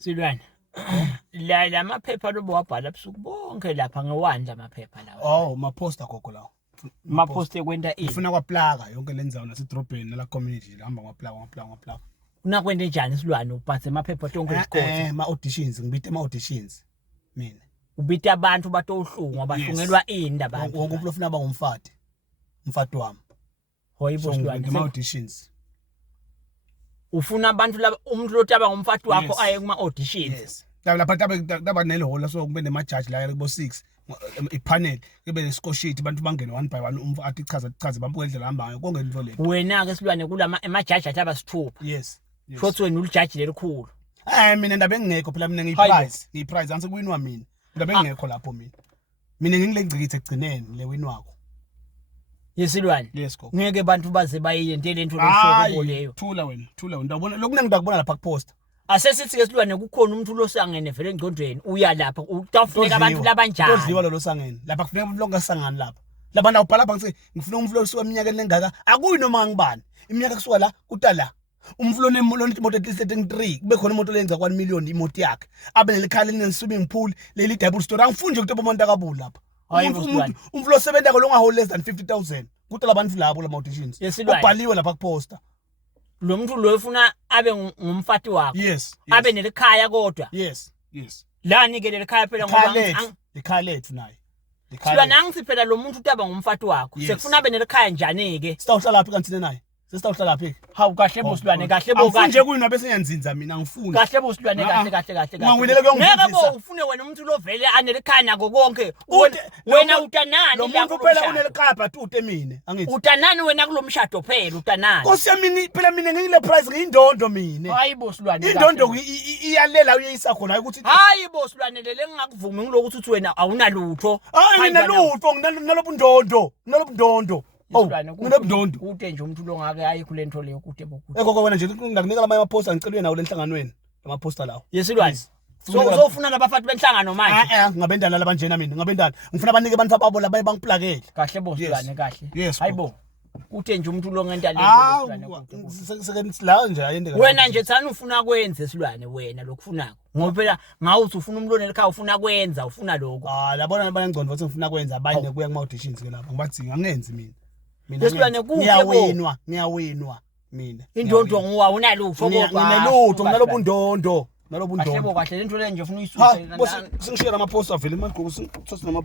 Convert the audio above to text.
Slwane. La maphepha lobo wabhala busuku bonke lapha ngewandla amaphepha lawa. Oh, maposter gogo lawo. Maposter kwenta ini. Ufuna kwaplaga yonke lenzawo nasedrobheni nala community lahamba kwaplaga. Unakwenda njani Slwane uphathe amaphepha tonke isikole? Ma-auditions ngibite ama-auditions mina. Ubita abantu batohlungwa bahlungelwa ini abantu. Wonke umuntu ofuna aba ngumfati. Umfati wami. Hoyibo Slwane. Ngama-auditions. Ufuna abantu laba umuntu lotaba ngumfati wakho aye kuma auditions. Yes. Laba nelhola so kube nemajaji la kubo 6 ipanel kube nescore sheet abantu bangene one by one athi chaze bambuke indlela hamba konke into le. Wena ke Slwane kulama emajaji athaba sithupha. Yes. Shothi wena ulijaji lelikhulu. Mina ndabe engekho phela mina ngiyiprize anse kuwinwa mina. Ndabe engekho lapho mina. Mina ngingilengcikithe egcineni le win wakho. Yesilwane. Yes go. Ngeke abantu baze bayiyentele into lesoko leyo. Thula wena. Ndabona lokunenge ngakubona lapha kuposter. Asesithi ke Slwane kukhona umuntu losangene vele engcondweni uya lapha utafuneka abantu labanjani. Udliwa lo sangene. Lapha kufuneka umuntu longasangani lapha. Labantu ubhala phansi ngifuna umfulo osuka eminyaka lengaka akuyi noma ngibani. Iminyaka kusuka la kuta la. Umfulo imoto ethi 3 kube khona imoto lenza 1 million imoto yakhe. Abe nelikhali swimming pool leli double story angifunje ukuthi umuntu akabula lapha. Umfulo osebenza ko longa less than 50,000. Kuta labantu labo la auditions. Ubhaliwe lapha kuposter. Lo muntu lo ufuna abe ngumfati wakho. Yes. Abe nelikhaya kodwa. Yes. Lani ke lelikhaya phela ngoba likhaya lethu naye. Slwane angithi phela lo muntu utaba ngumfati wakho. Sekufuna abe nelikhaya njani ke? Sitawuhlala laphi kanti naye? Sesitawuhlala laphi? Hawu kahle bo Slwane kahle bo kahle. Nje kuyina bese ngiyanzinza mina ngifuna. Kahle bo Slwane kahle. Ngangwinele kuyongizisa. Ngeke bo ufune wena umuntu lovele anelikhaya nako konke. Wena utanani lo muntu phela unelikhaya but ute mina angithi. Utanani wena kulomshado phela utanani. Nkosi yami phela mina ngile prize ngiyindondo mina. Hayi bo Slwane. Indondo iyalela uyisa khona ukuthi hayi bo Slwane lele ngingakuvumi ngilokuthi uthi wena awunalutho. Hayi mina lutho nginalobundondo. Nginobundondo. Kude nje umuntu lo ngake ayi kulento leyo kude bokude. Gogo wena nje ngingakunika lama poster ngicelwe nawo lenhlanganweni lama poster lawo. Yesilwane. So ufuna nabafati benhlangano manje. Ngabendana labanjena mina ngabendana. Ngifuna abanike abantu ababo labaye bangiplakele. Kahle bo Slwane kahle. Hayibo. Kude nje umuntu lo ngenta lento Slwane. La nje ayende kahle. Wena nje thana ufuna kwenze Slwane wena lokufunako. Ngoba phela ngawuthi ufuna umlone ekhaya ufuna kwenza ufuna lokho. Labona bayangcondo bathi ngifuna kwenza abanye kuya kuma auditions ke lapha ngibathi angenzi mina. Yesilwane kuhle ngiyawinwa mina. Indondo ngowa unalutho kodwa. Nginelutho nginalobundondo. Kahle bo kahle lento le nje ufuna uyisuse. Singishiyela ama poster vele manje singithosa nama